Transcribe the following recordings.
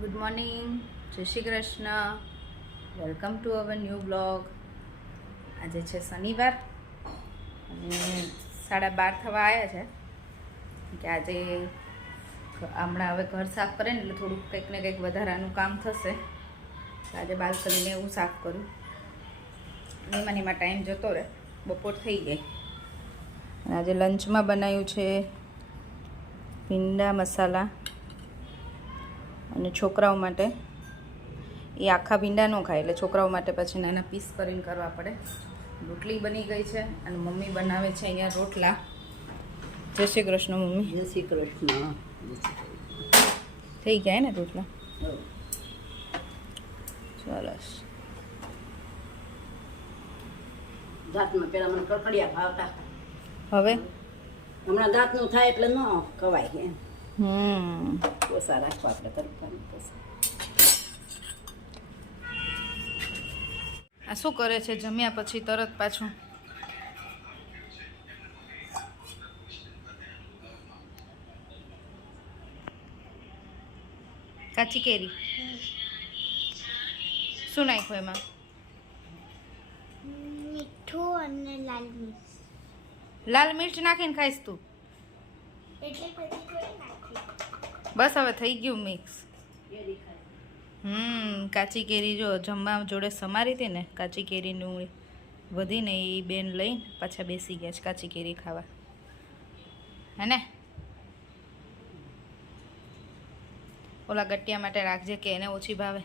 Good morning, જય Shri Krishna. Welcome to our new blog. આજે છે શનિવાર અને 12:30 થવા આવ્યા છે કે આજે હમણાં હવે ઘર સાફ કરે ને એટલે થોડુંક કંઈક ને કંઈક વધારાનું કામ થશે. આજે બાલ્કનીને એવું સાફ કર્યું અને એમાં ટાઈમ જતો રહે, બપોર થઈ ગઈ. અને આજે લંચમાં બનાવ્યું છે ભીંડા મસાલા અને છોકરાઓ માટે એ આખા ભીંડા ન ખાય એટલે છોકરાઓ માટે પછી નાના પીસ કરીને કરવા પડે. રોટલી બની ગઈ છે અને મમ્મી બનાવે છે અહીંયા રોટલા. જય શ્રી કૃષ્ણ મમ્મી. જય શ્રી કૃષ્ણ. થઈ ગયા ને રોટલા? સરસ. દાંતમાં પેલા મને કકડિયા ભાવતા, હવે હમણાં દાંતનું થાય એટલે ન કવાય એમ. ઓછા રાખવા આપણે તરફાની પોસા. આ શું કરે છે જમ્યા પછી તરત પાછું? કાચી કેરી શું નાખ્યું એમાં? મીઠું અને લાલ મિર્ચ. લાલ મિર્ચ નાખીને ખાઈશ તું? એટલે પછી કોઈ નાખી. બસ હવે થઈ ગયું મિક્સ. કાચી કેરી જો જમવા જોડે સમારી હતી ને, કાચી કેરીનું વધીને એ બેન લઈને પાછા બેસી ગયા છે કાચી કેરી ખાવા, હે ને? ઓલા ગટિયા માટે રાખજે કે એને ઓછી ભાવે.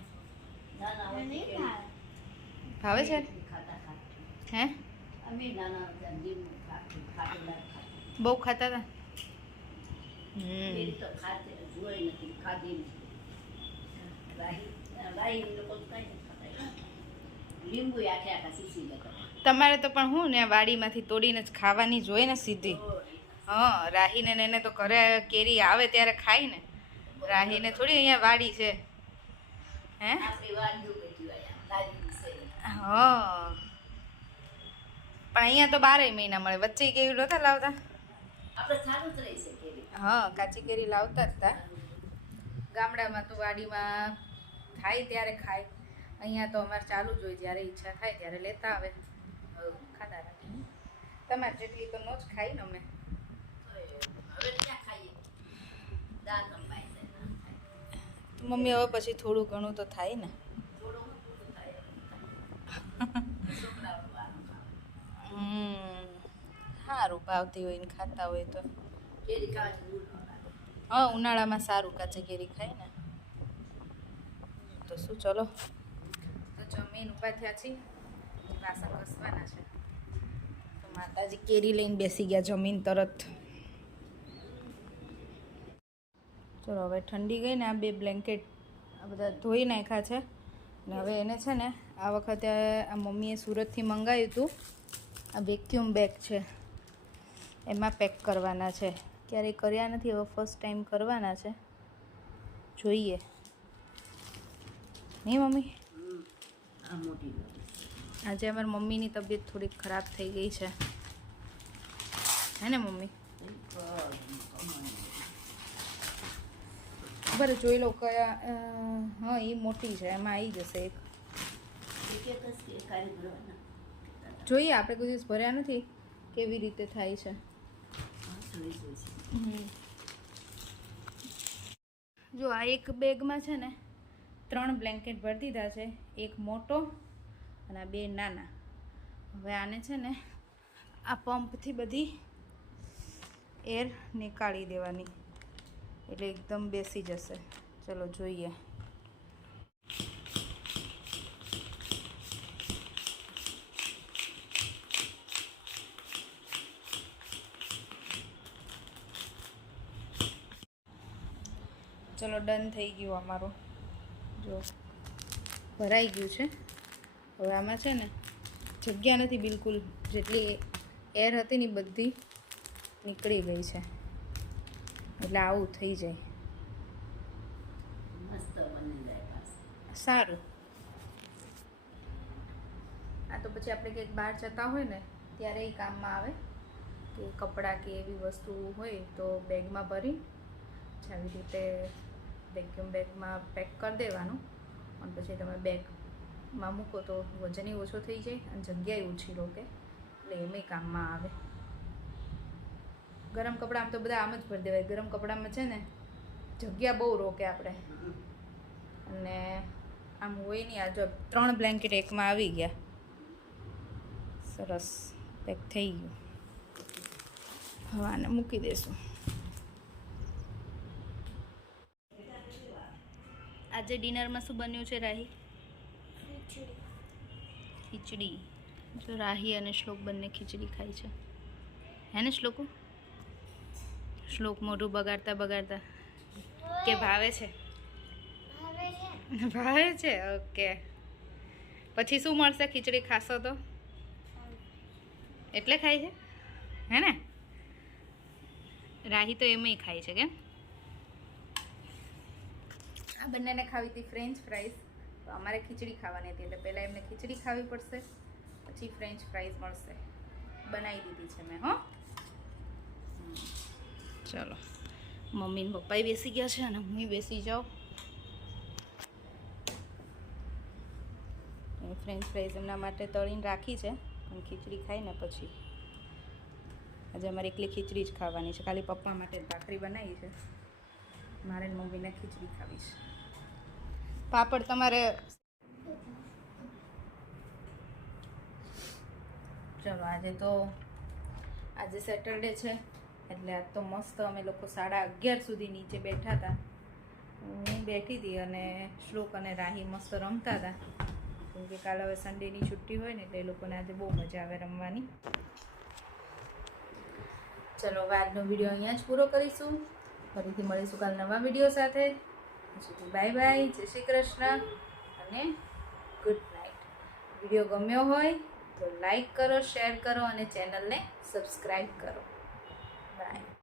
ભાવે છે? હે બહુ ખાતા હતા? તમારે તો પણ હું ને વાડીમાંથી તોડીને જ ખાવાની જોઈએ ને સીધી. હા, રાહીને એને તો ઘરે કેરી આવે ત્યારે ખાય ને. રાહીને થોડી અહીંયા વાડી છે, હે? હા, પણ અહીંયા તો 12 મહિના મળે. વચ્ચે કેવી નહોતા લાવતા? હા, કાચી કેરી લાવતા જ હતા. ગામડામાં તો વાડીમાં થાય ત્યારે ખાય. અહીંયા તો અમારે ચાલુ જ હોય, જ્યારે ઈચ્છા થાય ત્યારે લેતા આવે, ખાતા રાખીએ. તમારે જેટલી તો નો જ ખાઈ ને અમે. મમ્મી હવે પછી થોડું ઘણું તો થાય ને. સારું ભાવતી હોય ને ખાતા હોય તો. હા, ઉનાળામાં સારું કાચી કેરી ખાય ને. તો શું, ચલો તો જમીન ઊભા થયા છીએ, વાસણ ઘસવાના છે. તો માતાજી કેરી લઈને બેસી ગયા જમીન તરત. ચલો હવે ઠંડી ગઈ ને, આ 2 બ્લેન્કેટ આ બધા ધોઈ નાખ્યા છે. ને હવે એને છે ને આ વખતે આ મમ્મીએ સુરતથી મંગાવ્યું હતું. આ વેક્યુમ બેગ છે, એમાં પેક કરવાના છે. ક્યારેય કર્યા નથી, હવે ફર્સ્ટ ટાઈમ કરવાના છે. જોઈએ નહીં મમ્મી? આજે અમારી મમ્મીની તબિયત થોડીક ખરાબ થઈ ગઈ છે, હે ને મમ્મી? બરાબર, જોઈ લો કયા. હા, એ મોટી છે, એમાં આવી જશે એક. જોઈએ, આપણે કોઈ દિવસ ભર્યા નથી, કેવી રીતે થાય છે. જો આ એક બેગમાં છે ને 3 બ્લેન્કેટ ભરી દીધા છે, એક મોટો અને આ 2 નાના. હવે આને છે ને આ પંપથી બધી એર નીકાળી દેવાની એટલે એકદમ બેસી જશે. ચલો જોઈએ. ચલો ડન થઈ ગયું અમારું. જો ભરાઈ ગયું છે. હવે આમાં છે ને જગ્યા નથી બિલકુલ, જેટલી એર હતી ને બધી નીકળી ગઈ છે, એટલે આવું થઈ જાય. સારું. આ તો પછી આપણે કંઈક બહાર જતા હોય ને ત્યારે એ કામમાં આવે, કે કપડાં કે એવી વસ્તુ હોય તો બેગમાં ભરી આવી રીતે વેક્યુમ બેગમાં પેક કરી દેવાનું અને પછી તમે બેગમાં મૂકો તો વજન ઓછો થઈ જાય અને જગ્યાએ ઓછી રોકે એટલે એમાંય કામમાં આવે. ગરમ કપડાં આમ તો બધા આમ જ ભરી દેવાય. ગરમ કપડામાં છે ને જગ્યા બહુ રોકે આપણે અને આમ હોય નહીં. આ જો 3 બ્લેન્કેટ એકમાં આવી ગયા. સરસ પેક થઈ ગયું. હવે આને મૂકી દઈશું. આજે ડિનરમાં શું બન્યું છે રાહી? ખીચડી. જો રાહી અને શ્લોક બંને ખીચડી ખાય છે. હે ને શ્લોકો? શ્લોક મોઢું બગાડતા બગાડતા કે ભાવે છે? ભાવે છે. ઓકે. પછી શું મળશે ખીચડી ખાશો તો? એટલે ખાય છે હે ને? રાહી તો એમાંય ખાય છે કેમ? આ બંનેને ખાવી હતી ફ્રેન્ચ ફ્રાઈઝ, તો અમારે ખીચડી ખાવાની હતી એટલે પહેલાં એમને ખીચડી ખાવી પડશે, પછી ફ્રેન્ચ ફ્રાઈઝ મળશે. બનાવી દીધી છે મેં. હો ચલો, મમ્મી ને પપ્પાએ બેસી ગયા છે અને હું બેસી જાઉં. ફ્રેન્ચ ફ્રાઈઝ એમના માટે તળીને રાખી છે પણ ખીચડી ખાઈને પછી આજે અમારે એકલી ખીચડી જ ખાવાની છે. ખાલી પપ્પા માટે ભાખરી બનાવી છે, મારે ને મમ્મીને ખીચડી ખાવી છે. પાપડ તમારે ચલો. આજે સેટરડે છે એટલે આજ તો મસ્ત અમે લોકો 11:30 સુધી નીચે બેઠા હતા. હું બેઠી હતી અને શ્લોક અને રાહી મસ્ત રમતા હતા. કેમ કે કાલે હવે સન્ડેની છુટ્ટી હોય ને એટલે એ લોકોને આજે બહુ મજા આવે રમવાની. ચલો હવે આજનો વિડીયો અહીંયા જ પૂરો કરીશું. ફરીથી મળીશું કાલ નવા વિડીયો સાથે. બાય બાય, જય શ્રી કૃષ્ણ અને ગુડ નાઇટ. વિડીયો ગમ્યો હોય તો લાઈક કરો, શેર કરો અને ચેનલને સબસ્ક્રાઈબ કરો. બાય.